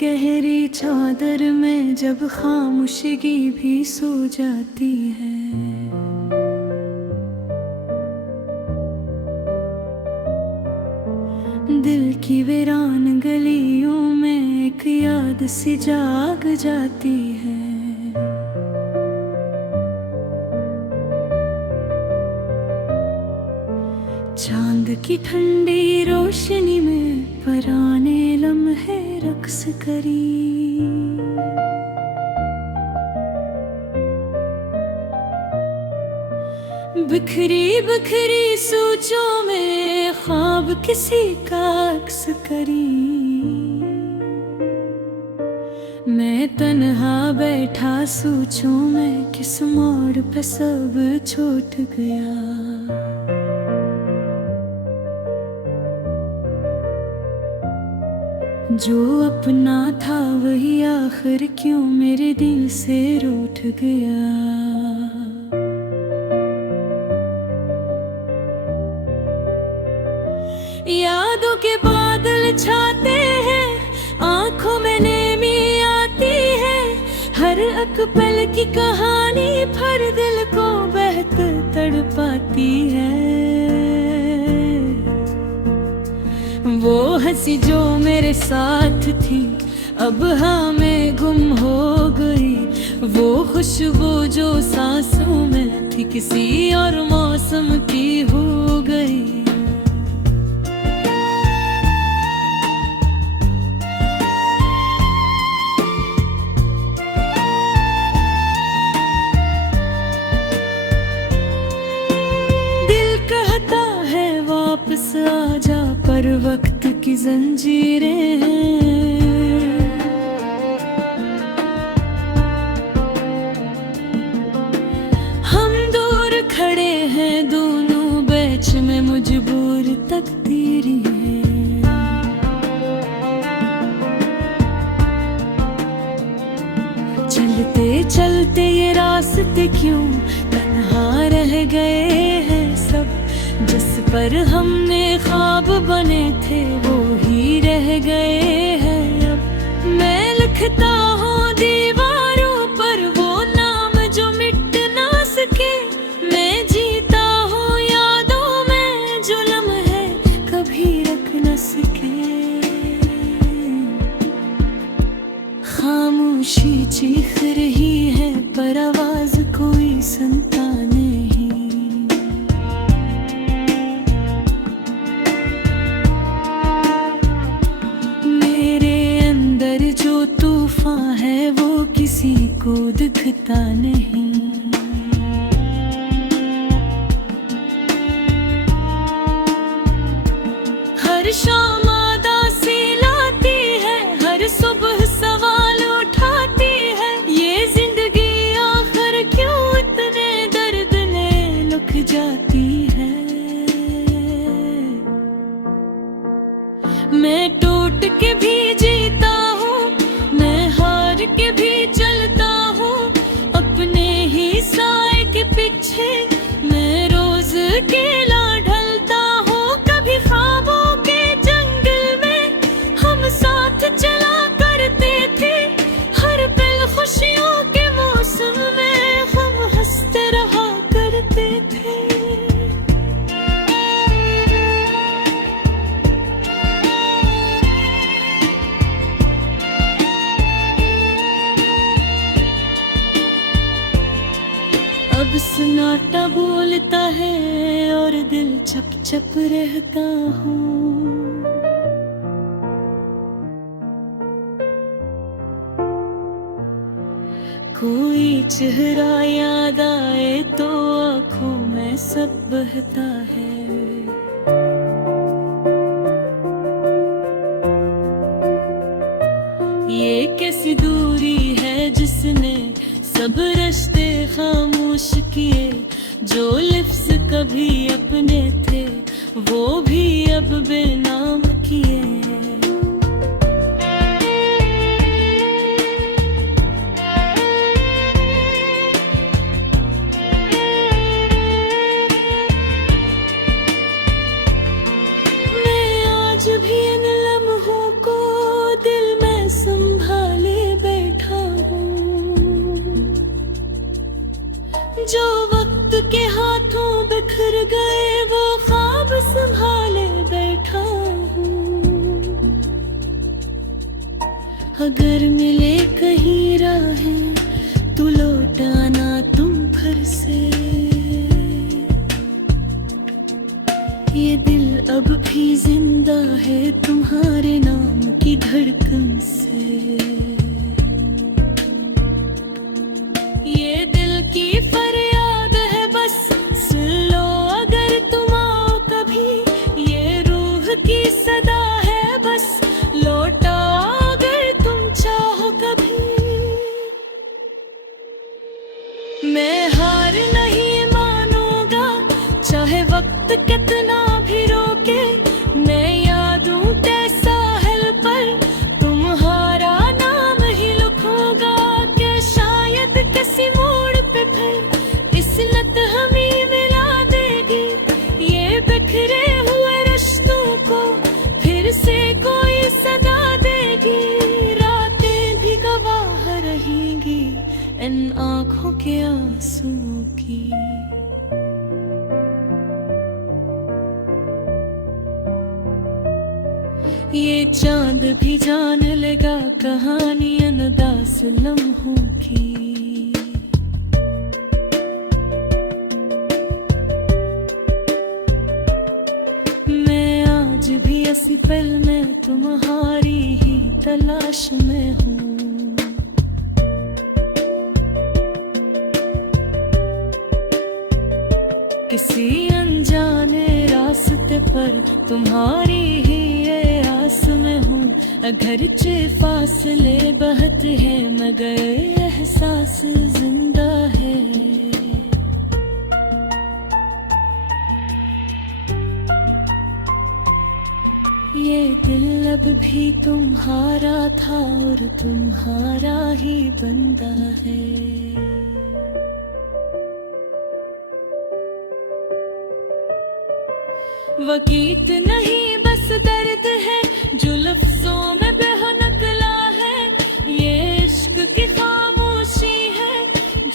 गहरी चादर में जब खामोशगी भी सो जाती है, दिल की वीरान गलियों में एक याद सी जाग जाती है। चांद की ठंडी रोशनी में पुराने लम्हे रक्स करी, बिखरी बिखरी सोचों में ख्वाब किसी का अक्स करी। मैं तन्हा बैठा सोचूं मैं किस मोड़ पे सब छूट गया। जो अपना था वही आखिर क्यों मेरे दिल से रूठ गया। यादों के बादल छाते हैं, आंखों में नमी आती है, हर एक पल की कहानी भर दिल को बहत तड़पाती है। वो हंसी जो मेरे साथ थी अब हमें गुम हो गई, वो खुशबू जो सांसों में थी किसी और मौसम की हो गई। दिल कहता है वापस आजा पर वक्त की जंजीरें हैं। हम दूर खड़े हैं दोनों बीच में मजबूर तकदीरें हैं। चलते चलते ये रास्ते क्यों तन्हा रह गए हैं सब, जिस पर हमने ख्वाब बने थे वो ही रह गए हैं अब। मैं लिखता हूँ दीवारों पर वो नाम जो मिट ना सके, मैं जीता हूँ यादों में जो लम्हे कभी रख न सके। खामोशी चीख रही है पर आवाज कोई सुनता नहीं। तूफान है वो किसी को दिखता नहीं। हर शाम उदासी लाती है, हर सुबह सवाल उठाती है, ये जिंदगी आखिर क्यों इतने दर्द में लुक जाती है। मैं टूट के भी जीता हूँ, के भी चलता हूँ, अपने ही साए के पीछे मैं रोज अकेला ढलता हूँ। कभी ख्वाबों के जंगल में हम साथ चला करते थे, हर पल खुशियों के मौसम में हम हंसते रहा करते थे। अब सन्नाटा बोलता है और दिल चप चप रहता हूँ। कोई चेहरा याद आए तो आँखों में सब बहता है। ये कैसी दूरी है जिसने सब रिश्ते खामोश किए, जो लफ्ज़ कभी अपने थे वो भी अब बेनाम किए। मैं आज भी इन लम्हों को दिल में जो वक्त के हाथों बिखर गए वो ख्वाब संभाले बैठा हूँ। अगर मिले कहीं राहें तू लौटाना तुम फिर से। ये दिल अब भी जिंदा है तुम्हारे नाम की धड़कन से। ये दिल की फरियाद है बस सुन लो अगर तुम आओ कभी। ये रूह की सदा है बस लौटाओ अगर तुम चाहो कभी। मैं हार नहीं मानूंगा चाहे वक्त कितना भी रोके। मैं यादों के साहिल पर तुम्हारा नाम ही लिखूंगा कि शायद किसी मोड़ पे फिर इस लत हमें मिला देगी। ये बिखरे हुए रिश्तों को फिर से कोई सदा देगी। रातें भी गवाह रहेंगी इन आँखों के आंसुओं की। ये चांद भी जान लेगा कहानी अनदास लम्हों की। मैं आज भी ऐसी पल में तुम्हारी ही तलाश में हूँ। किसी अनजाने रास्ते पर तुम्हारी ही ये आस में हूँ। अगर चे फासले बहत है मगर एहसास जिंदा है। ये दिल अब भी तुम्हारा था और तुम्हारा ही बंदा है। वकीत नहीं बस दर्द है जो लफ्जों में बह निकला है। ये इश्क की खामोशी है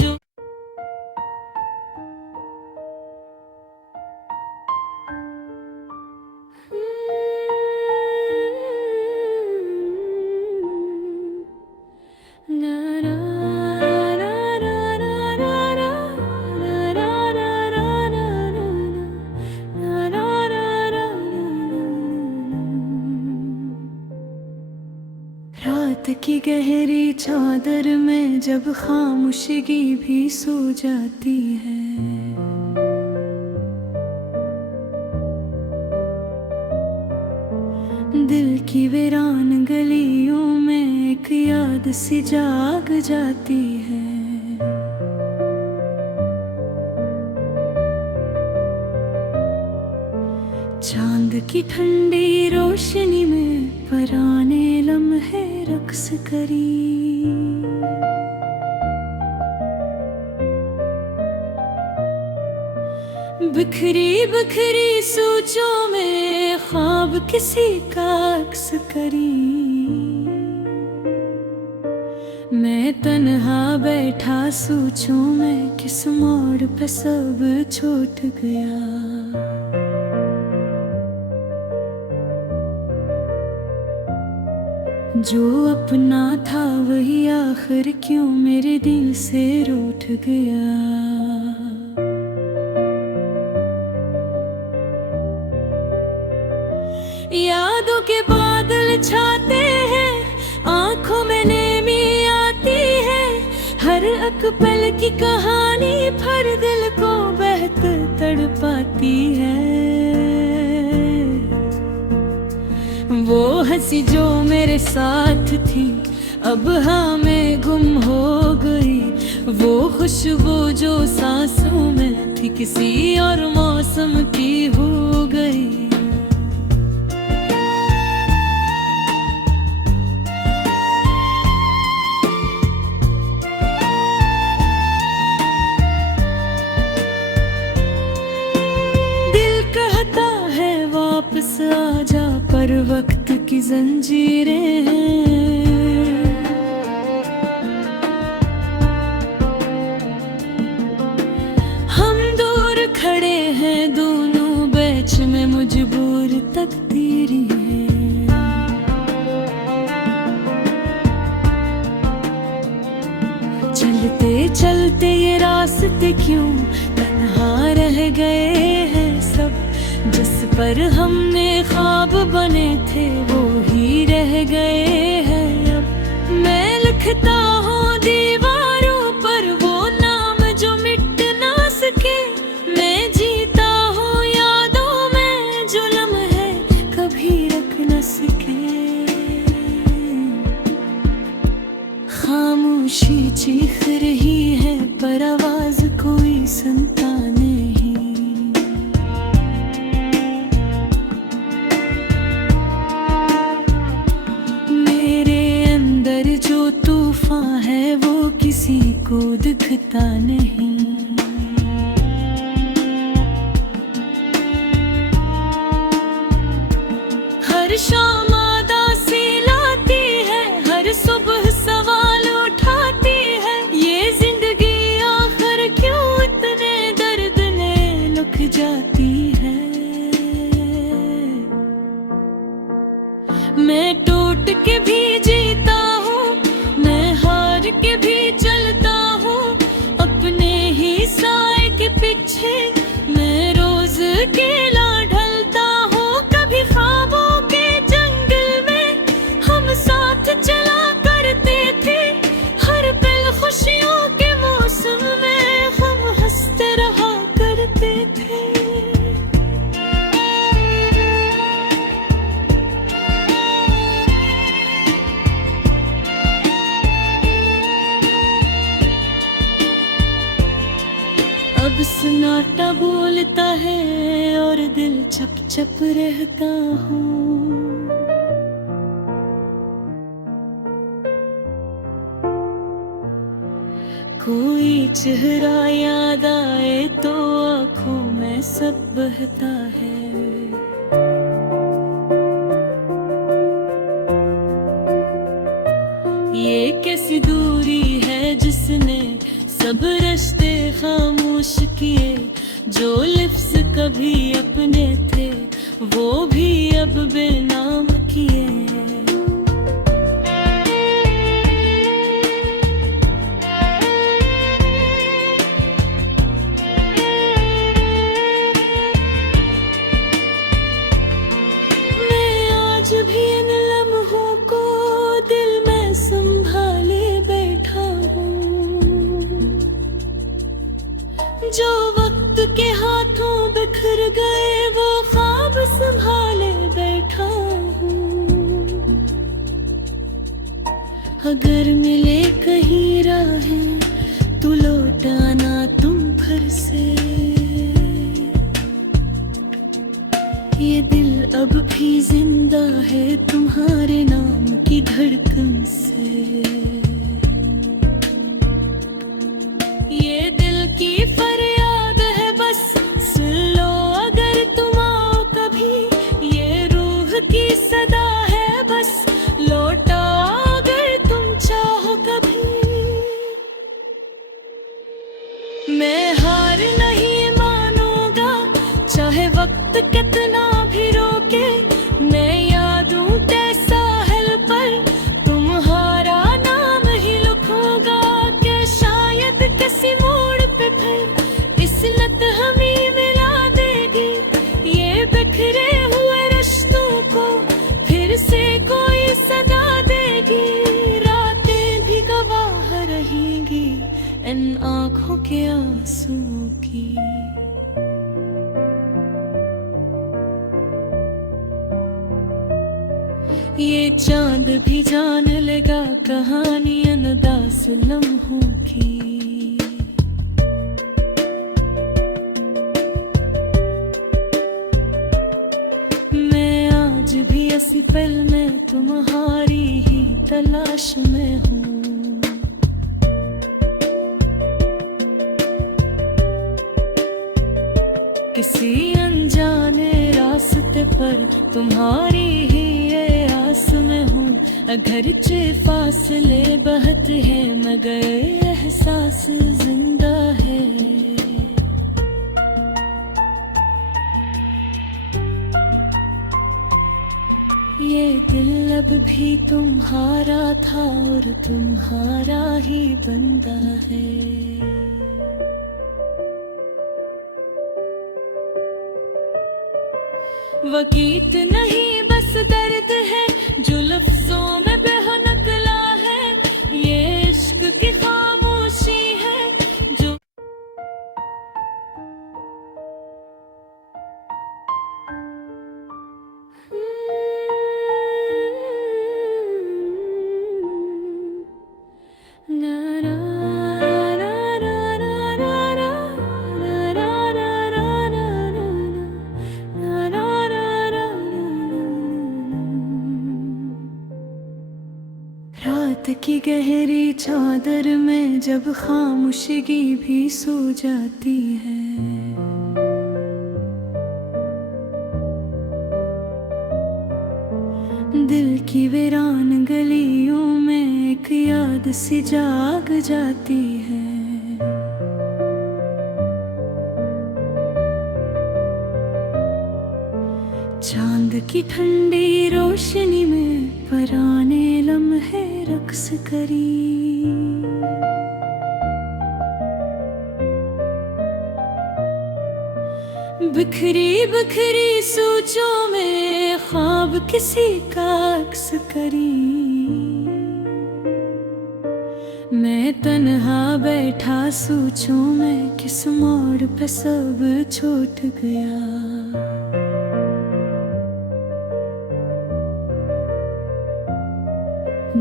जो रात की गहरी चादर में जब खामोशगी भी सो जाती है। दिल की वीरान गलियों में एक याद सी जाग जाती है। चांद की ठंडी रोशनी में पुराने लम्हे रक्स करी। बिखरी बिखरी सोचों में ख्वाब किसी का अक्स करी। मैं तन्हा बैठा सोचों में किस मोड़ पे सब छूट गया। जो अपना था वही आखिर क्यों मेरे दिल से रूठ गया। यादों के बादल छाते हैं आंखों में नेमी आती है। हर एक पल की कहानी भर दिल को बहत तड़पाती है। वो हंसी जो मेरे साथ थी अब हमें गुम हो गई। वो खुशबू जो सांसों में थी किसी और मौसम की हो गई। दिल कहता है वापस आजा पर वक्त की जंजीरें हैं। तकदीरी है। चलते चलते ये रास्ते क्यों तन्हा रह गए हैं सब, जिस पर हमने ख्वाब बने थे वो ही रह गए हैं अब। मैं लिखता हूँ दीवारों पर वो नाम जो मिट ना सके, मैं जीता हूँ यादों में जो लम्हे कभी रख न सके। खामोशी चीख रही है पर आवाज कोई सुनता नहीं। मेरे अंदर जो तूफान है वो किसी को दिखता नहीं। हर शाम उदासी लाती है, हर सुबह सवाल उठाती है, ये जिंदगी आखिर क्यों इतने दर्द में लुक जाती है। मैं टूट के भी जीता हूँ, मैं हार के भी चलता हूँ, अपने ही साए के पीछे मैं रोज अकेला ढलता हूँ। कभी ख्वाबों के जंगल में हम साथ चला करते थे, हर पल खुशियों के मौसम में हम हंसते रहा करते थे। अब सन्नाटा बोलता है और दिल चप चप रहता हूँ। कोई चेहरा याद आए तो आँखों में सब बहता है। ये कैसी दूरी है जिसने सब रिश्ते खामोश किए, जो लिफ्ज़ कभी अपने थे वो भी अब बेनाम किए। मैं आज भी इन लम्हों को दिल में संभाले बैठा हूँ, जो वक्त के हाथों बिखर गए वो ख्वाब संभाले बैठा हूँ। अगर मिले कहीं राहें तो लौटाना तुम फिर से, ये दिल अब भी जिंदा है तुम्हारे नाम की धड़कन से। ये दिल की फरियाद है बस सुन लो अगर तुम आओ कभी, ये रूह की सदा है बस लौटा अगर तुम चाहो कभी। मैं हार नहीं मानूंगा चाहे वक्त कितना भी रोके, मैं यादों के साहिल पर तुम्हारा नाम ही लिखूंगा कि शायद किसी मोड़ पे फिर इसलत हमें मिला देगी। ये बिखरे हुए रिश्तों को फिर से कोई सदा देगी, रातें भी गवाह रहेंगी इन आँखों के आंसुओं की। ये चांद भी जान लेगा कहानी अनदास लम्हों की। मैं आज भी इसी पल में तुम्हारी ही तलाश में हूँ। किसी अनजाने रास्ते पर तुम्हारी ही ये आस में हूँ। अगरचे फासले बहते हैं मगर एहसास जिंदा है। दिल अब भी तुम्हारा था और तुम्हारा ही बंदा है। वो गीत नहीं बस दर्द है जो लफ्जों में बह निकला है, ये इश्क की खामोशी है जो रात की गहरी चादर में जब खामोशगी भी सो जाती है, दिल की वीरान गलियों में एक याद सी जाग जाती है। चांद की ठंडी रोशनी में पुराने लम्हे रक्स करी, बिखरी बिखरी सोचों में ख्वाब किसी का अक्स करी। मैं तन्हा बैठा सोचों में किस मोड़ पे सब छूट गया।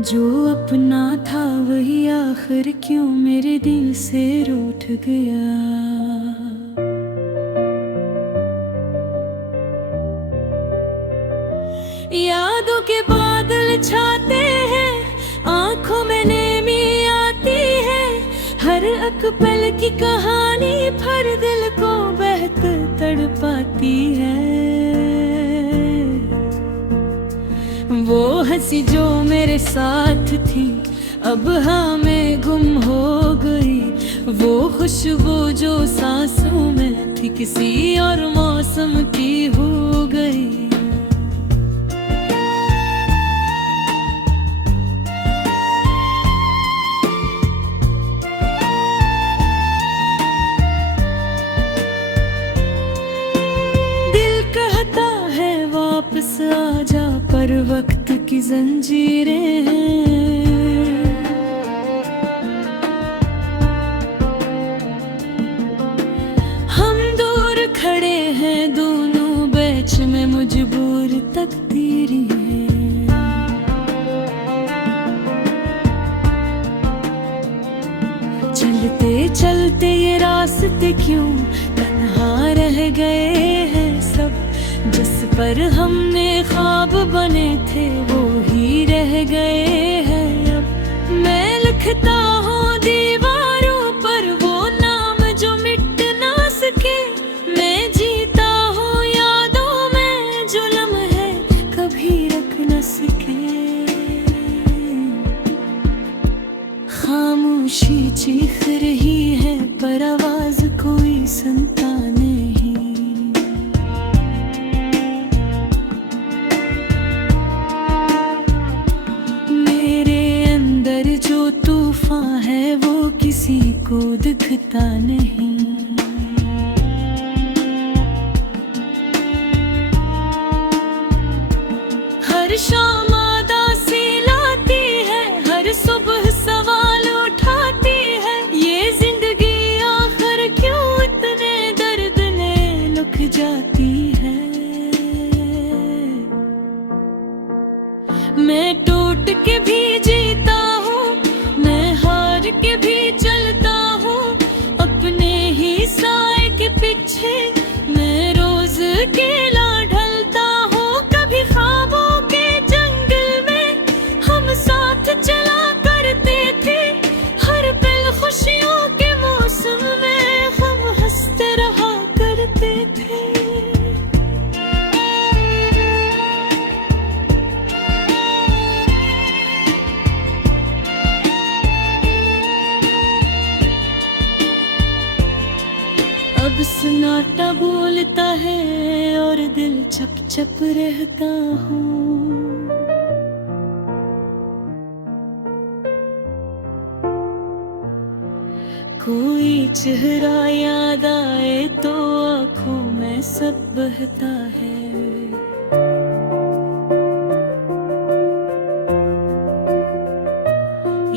जो अपना था वही आखिर क्यों मेरे दिल से रूठ गया। यादों के बादल छाते हैं, आंखों में नेमी आती है, हर एक पल की कहानी भर दिल को बहत तड़पाती है। वो हंसी जो मेरे साथ थी अब हमें गुम हो गई, वो खुशबू जो सांसों में थी किसी और मौसम की हो गई। दिल कहता है वापस आजा पर वक्त की जंजीरें हैं। हम दूर खड़े हैं दोनों बीच में मजबूर तकदीरें हैं। चलते चलते ये रास्ते क्यों तन्हा रह गए हैं सब, जिस पर हमने ख्वाब बने थे वो ही रह गए हैं अब। मैं लिखता हूँ दीवारों पर वो नाम जो मिट ना सके, मैं जीता हूँ यादों में जो लम्हे कभी रख न सके। खामोशी चीख रही है पर आवाज कोई सुनता नहीं। तूफान है वो किसी को दिखता नहीं। हर शाम उदासी लाती है, हर सुबह सवाल उठाती है, ये जिंदगी आखिर क्यों इतने दर्द में लुक जाती है। मैं टूट के भी जीता हूँ, के भी चलता हूँ, अपने ही साए के पीछे मैं रोज अकेला ढलता हूँ। कभी ख्वाबों के जंगल में हम साथ चला करते थे, हर पल खुशियों के मौसम में हम हंसते रहा करते थे। अब सन्नाटा बोलता है और दिल चुप चुप रहता हूँ। चेहरा याद आए तो आँखों में सब बहता है।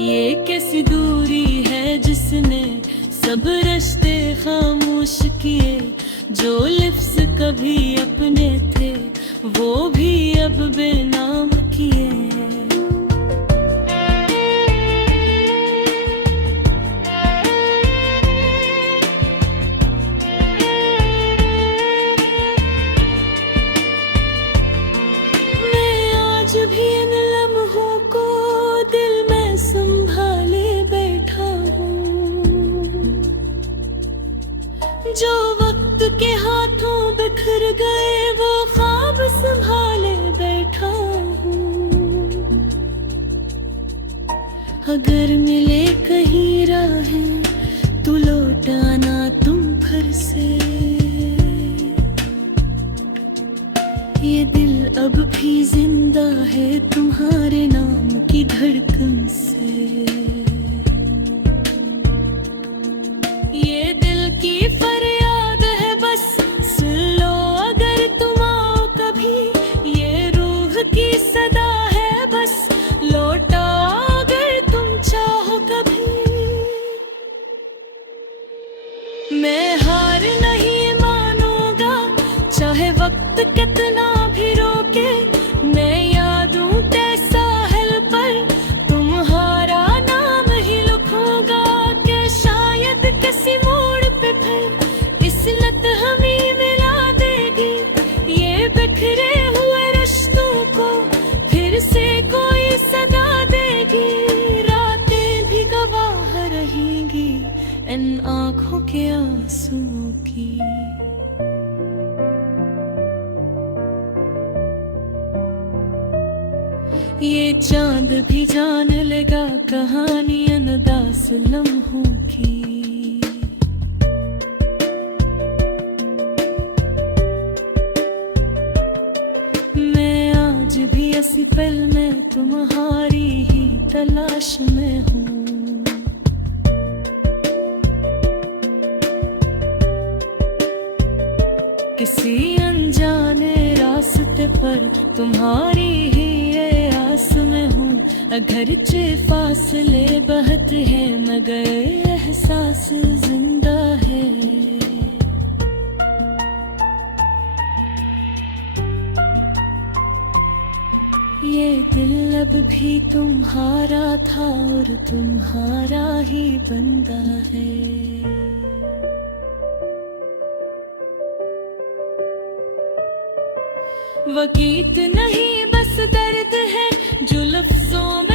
ये कैसी दूरी है जिसने सब रिश्ते खामोश किए, जो लिफ्ज़ कभी अपने थे वो भी अब बेनाम किए। मैं आज भी इन लम्हों को दिल में संभाले बैठा हूँ, जो वक्त के हाथों बिखर गए वो ख्वाब संभाले बैठा हूँ। अगर मिले कहीं राहें तो लौटाना तुम फिर से, ये दिल अब भी जिंदा है तुम्हारे नाम की धड़कन से। ये दिल की फरियाद है बस सुन लो अगर तुम आओ कभी, ये रूह की सदा है बस लौटाओ अगर तुम चाहो कभी। मैं हार नहीं मानूंगा चाहे वक्त कितना भी रोके, मैं यादों के साहिल पर तुम्हारा नाम ही लिखूंगा कि शायद किसी मोड़ पे फिर इस लत हमें मिला देगी। ये बिखरे हुए रिश्तों को फिर से कोई सदा देगी, रातें भी गवाह रहेंगी इन आँखों के आंसुओं की। ये चांद भी जान लेगा कहानी अनदास लम्हों की। मैं आज भी ऐसी पल में तुम्हारी ही तलाश में हूँ। किसी अनजाने रास्ते पर तुम्हारी ही ये आस में हूँ, अगरचे फासले बहते हैं मगर एहसास जिंदा है। ये दिल अब भी तुम्हारा था और तुम्हारा ही बंदा है। वकीत नहीं बस दर्द है जो लफ्जों में